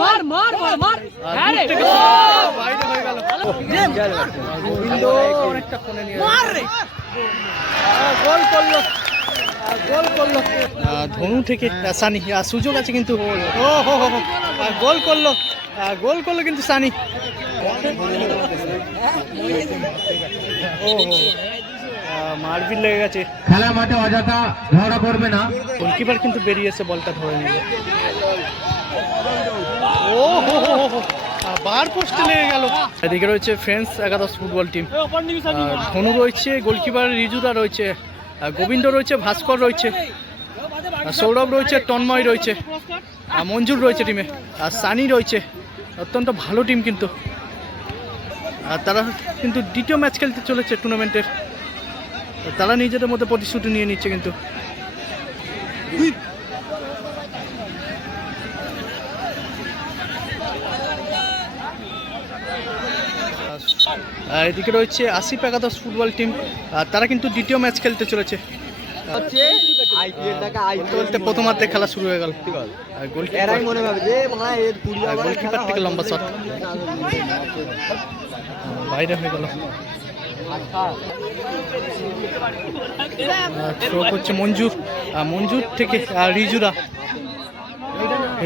মার মার মার মার রে। দূর থেকে বাইরে হয়ে গেল। গোবিন্দ অনেকটা কোণে নিয়ে মার রে। গোল করল। গোল করল। ধনু থেকে সানি। সুযোগ আছে কিন্তু। ও হো হো হো। গোল করল। গোল করল কিন্তু সানি। ও মারপিট লেগে গেছে। খেলা মাঠে অযথা ঝগড়া করবে না। গোলকিপার কিন্তু বেরিয়েছে বলটা ধরে নিল। ও বার পোস্টে লেগে গেল। এদিকে রয়েছে ফ্রেন্ডস একাদশ ফুটবল টিম ধনু রয়েছে গোলকিপার রিজুদা রয়েছে আর গোবিন্দ রয়েছে ভাস্কর রয়েছে সৌরভ রয়েছে তন্ময় রয়েছে আর মঞ্জুর রয়েছে টিমে আর সানি রয়েছে। অত্যন্ত ভালো টিম কিন্তু। আর তারা কিন্তু দ্বিতীয় ম্যাচ খেলতে চলেছে টুর্নামেন্টের তারা নিজেদের মধ্যে প্রতিশ্রুতি নিয়ে নিচ্ছে কিন্তু। আর এদিকে রয়েছে আসিফ একাদশ ফুটবল টিম। আর তারা কিন্তু দ্বিতীয় ম্যাচ খেলতে চলেছে। বলতে প্রথমার্ধে খেলা শুরু হয়ে গেল। গোলকিপার থেকে লম্বা শট। বাইরে হয়ে গেল। করছে মঞ্জুর মঞ্জুর থেকে আর রিজুরা।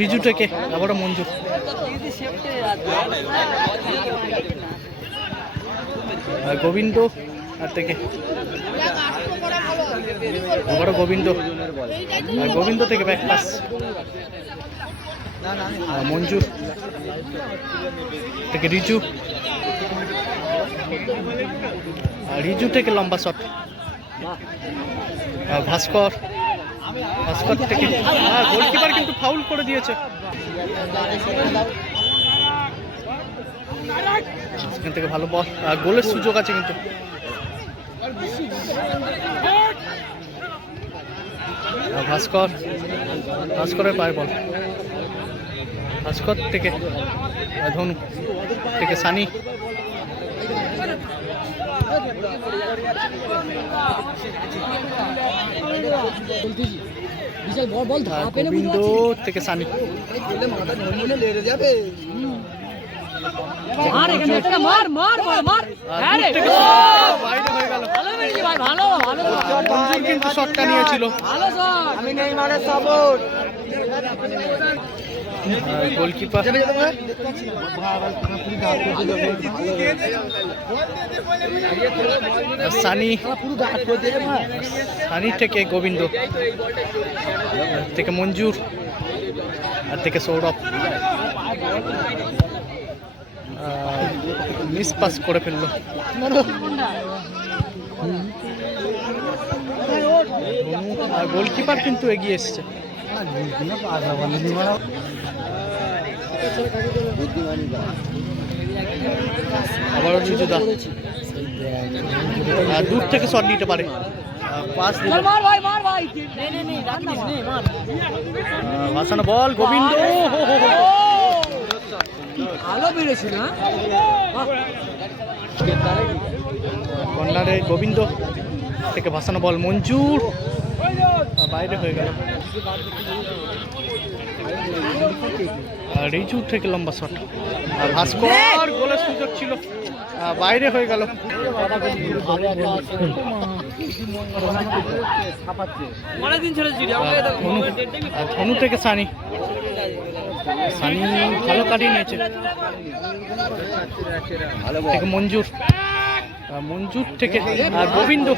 রিজু থেকে আবারও মঞ্জুর গোবিন্দ, আর থেকে? আবারও গোবিন্দ। গোবিন্দ থেকে ব্যাক পাস আর মঞ্জুর থেকে রিজু। রিজু থেকে লম্বা শট ভাস্কর। ভাস্কর থেকে। গোলকিপার কিন্তু ফাউল করে দিয়েছে। এখান থেকে ভালো বল গোলের সুযোগ আছে কিন্তু। ভাস্কর ভাস্করের পায় বল। ভাস্কর থেকে ধনু থেকে সানি। থেকে সানি। মার এখানে একটা মার মার মার মার। আর দূর রে। থেকে বাইরে হয়ে গেল। ভালো মেরেছি ভাই ভালো ভালো মঞ্জুর কিন্তু শটটা নিয়েছিল। ভালো শট। আমি নেই মানে গোলকিপার সানি সানি থেকে গোবিন্দ। থেকে মঞ্জুর। আর থেকে সৌরভ। মিস পাস করে ফেলল আর গোলকিপার কিন্তু এগিয়ে এসছে আবারও দূর থেকে শট নিতে পারে আর পাস দিল চল মার ভাই মার ভাই নে নে নে রাখিস নে মার আর ভাসানো বল গোবিন্দ। ভালো বেড়েছে না? কর্নারে গোবিন্দ থেকে ভাসানো বল মঞ্জুর। বাইরে হয়ে গেল। রিজু থেকে লম্বা শট। ভাস্কর গোলের সুযোগ ছিল। বাইরে হয়ে গেল। ধনু থেকে সানি। সানি ভালো কাটিয়ে নিয়েছে। থেকে মঞ্জুর। মঞ্জুর থেকে আর গোবিন্দ।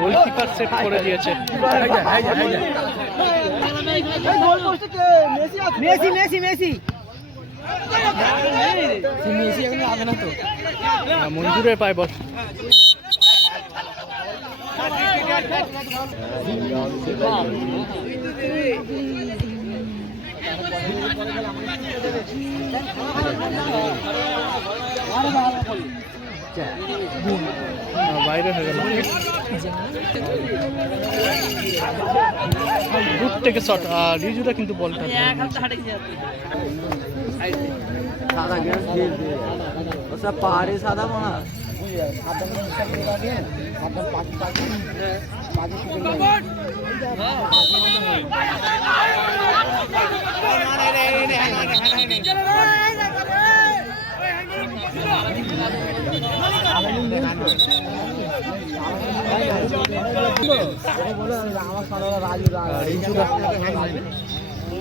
গোলকিপার সেট করে দিয়েছে। Messi Messi Messi. মঞ্জুরের পায় বল। বাইরে হয়ে গেল দূর থেকে শট আর রিজুরা কিন্তু বলটা হাটে গেছে সাদা গ্যাস আপনার হিসাব করে রাখেন আপনার পাখি পাখি আমার সারা রাজু রাজু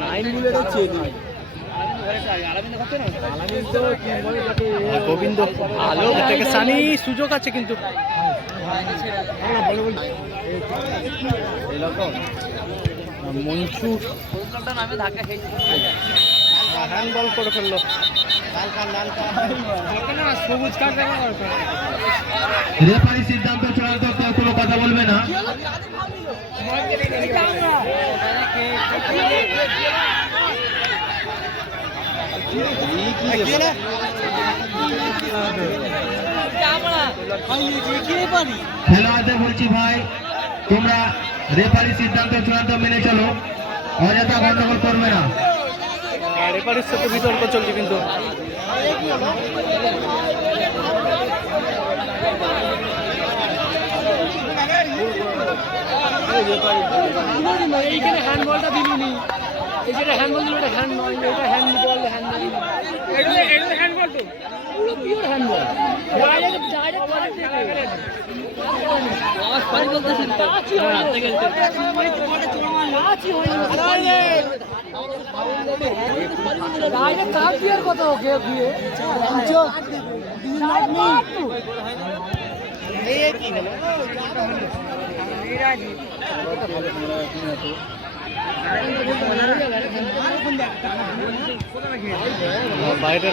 নাইন বুলেট হচ্ছে গোবিন্দ আলো থেকে সানি সুযোগ আছে কিন্তু। মঞ্চু। করে ফেলল রেফারি সিদ্ধান্ত চূড়ান্ত কোনো কথা বলবে না। খেলোয়াড়দের বলছি ভাই, তোমরা রেফারি সিদ্ধান্ত, চূড়ান্ত মেনে চলো। অযথা গন্ডগোল করবে না। রেফারির সাথে বিতর্ক চলছে কিন্তু। এইখানে হ্যান্ডবলটা দিলুনি। এই যেটা হ্যান্ডবল দিল এটা হ্যান্ড নয় এটা হ্যান্ডবল হ্যান্ডবল এটা এটা হ্যান্ডবল তো। পুরো pure handball direct direct connect আওয়াজ পারি বলতেছেন তো হাতে গেলতে ডাইরেক্ট কাপ দিয়ার কথা ওকে দিয়ে। বাইরে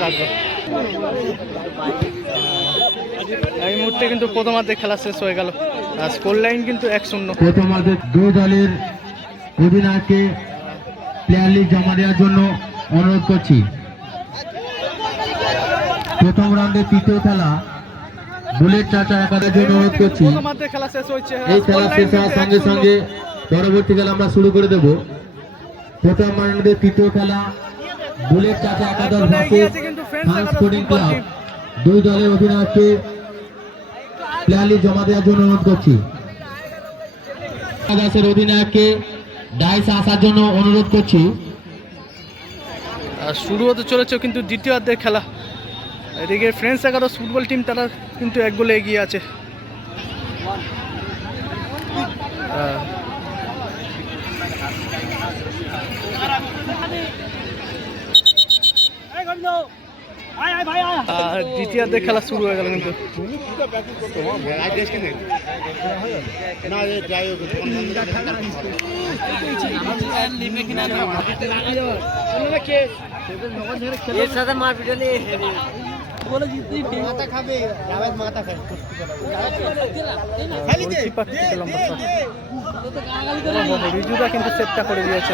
এই মুহূর্তে কিন্তু প্রথমার্ধে খেলা শেষ হয়ে গেল। স্কোর লাইন কিন্তু এক শূন্য। প্রথমার্ধে দুই দলের অধিনায়ককে প্লেয়ার লিগ জমা দেওয়ার জন্য অনুরোধ করছি। প্রথম রাউন্ডে তৃতীয় খেলা বুলেট চাচা একাদের জন্য অনুরোধ করছি। এই খেলা শেষ হওয়ার সঙ্গে সঙ্গে পরবর্তী খেলা আমরা শুরু করে দেব। প্রথম রাউন্ডে তৃতীয় খেলা। বুলেট চাচা একাদশ ভার্সেস স্পোর্টিং ক্লাব দুই দলের অধিনায়ককে প্লেয়ার লিস্ট জমা দেওয়ার জন্য অনুরোধ করছি। দাসের অধিনায়ককে ডাইস আসার জন্য অনুরোধ করছি। শুরু হতে চলেছে কিন্তু দ্বিতীয় অর্ধের খেলা। এদিকে ফ্রেন্ডস একাদশ ফুটবল টিম তারা কিন্তু এক গোলে এগিয়ে আছে। আহ, আর দ্বিতীয় অর্ধের খেলা শুরু হয়ে গেল কিন্তু। মারপিট রিজুদা কিন্তু সেটটা করে দিয়েছে।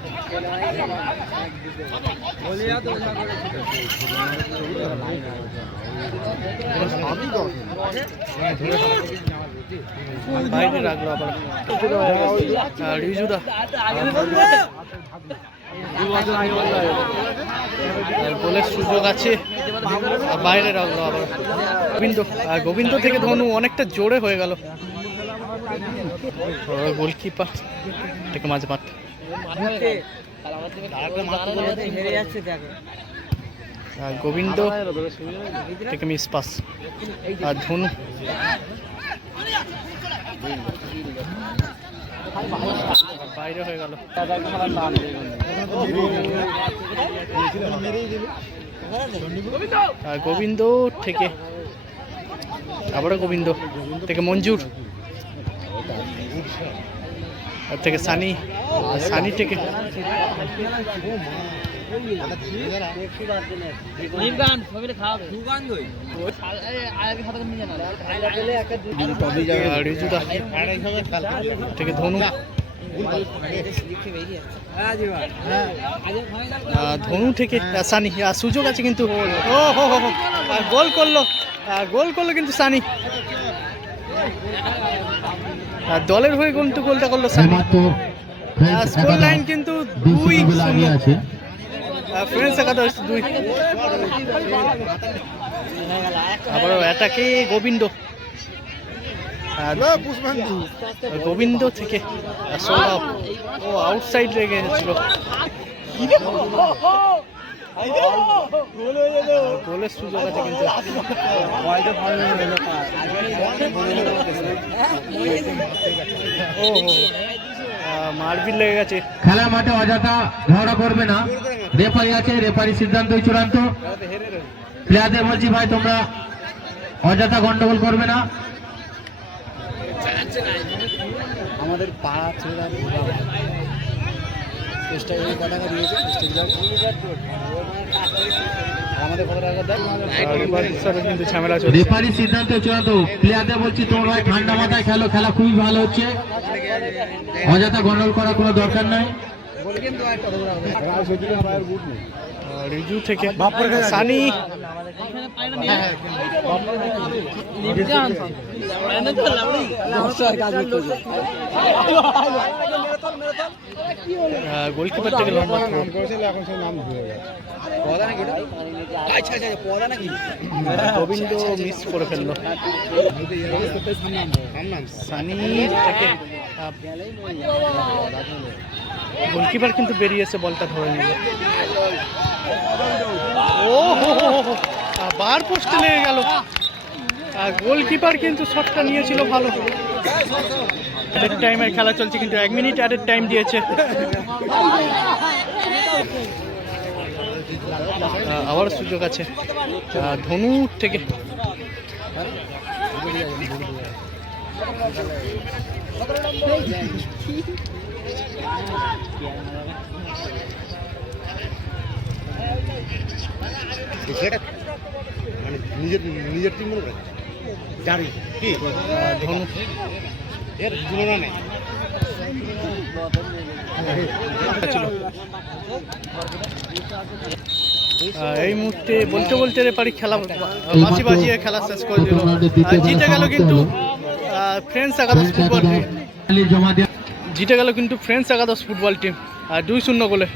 বাইরে রাখল আবার গোলের সুযোগ আছে। বাইরে রাখল আবার। গোবিন্দ গোবিন্দ থেকে ধনু অনেকটা জোরে হয়ে গেল। গোলকিপার থেকে মাঝে মাঠ। গোবিন্দ থেকে মিস আর ধনু। বাইরে হয়ে গেল। গোবিন্দ থেকে, আবারও গোবিন্দ থেকে মঞ্জুর। আর থেকে সানি। সানি থেকে। ধনু। থেকে সানি। সুযোগ আছে কিন্তু। ও হো হো গোল করল। গোল করল কিন্তু সানি। আর দলের হয়ে কিন্তু গোলটা করল সানি। স্কোর লাইন কিন্তু দুই আছে। ফ্রেন্স একাদশ দুই। আবারও অ্যাটাকে গোবিন্দ। গোবিন্দ থেকে। ও আউটসাইড লেগে গেছিল। গোলের সুযোগ আছে কিন্তু। ও। মারপিট লেগে গেছে। খেলা মাঠে অযথা ঝগড়া করবে না। রেফারি আছে রেফারি সিদ্ধান্তই চূড়ান্ত। প্লেয়ারদের বলছি ভাই তোমরা অযথা গন্ডগোল করবে না। আমাদের পাড়া ছেলেরা চেষ্টা করে পতাকা দিয়েছে রেফারি সিদ্ধান্ত চূড়ান্ত। প্লেয়ারদের বলছি তোমরা ভাই ঠান্ডা মাথায় খেলো খেলা খুবই ভালো হচ্ছে। অযথা গন্ডল করার কোনো দরকার নাই। রিজু থেকে সানি। গোলকিপার থেকে আচ্ছা আচ্ছা গোবিন্দ মিস করে ফেলল। সানি থেকে গোলকিপার কিন্তু বেরিয়েছে বলটা ধরে নিল ও হো হো হো হো। আহ, বার পোস্টে লেগে গেল। আর গোলকিপার কিন্তু শটটা নিয়েছিল ভালো। অ্যাডের টাইমের খেলা চলছে কিন্তু এক মিনিট অ্যাডের টাইম দিয়েছে। আবার সুযোগ আছে। ধনু থেকে। মানে নিজের নিজের টিম মনে জানি। কি? এর তুলনা নেই। এই মুহূর্তে বলতে বলতে রেপারি খেলা বাজি বাজিয়ে খেলা শেষ করে দিল। জিতে গেল কিন্তু ফ্রেন্ডস একাদশ ফুটবল জমা জিতে গেল কিন্তু ফ্রেন্স একাদশ ফুটবল টিম আর দুই শূন্য গোলে।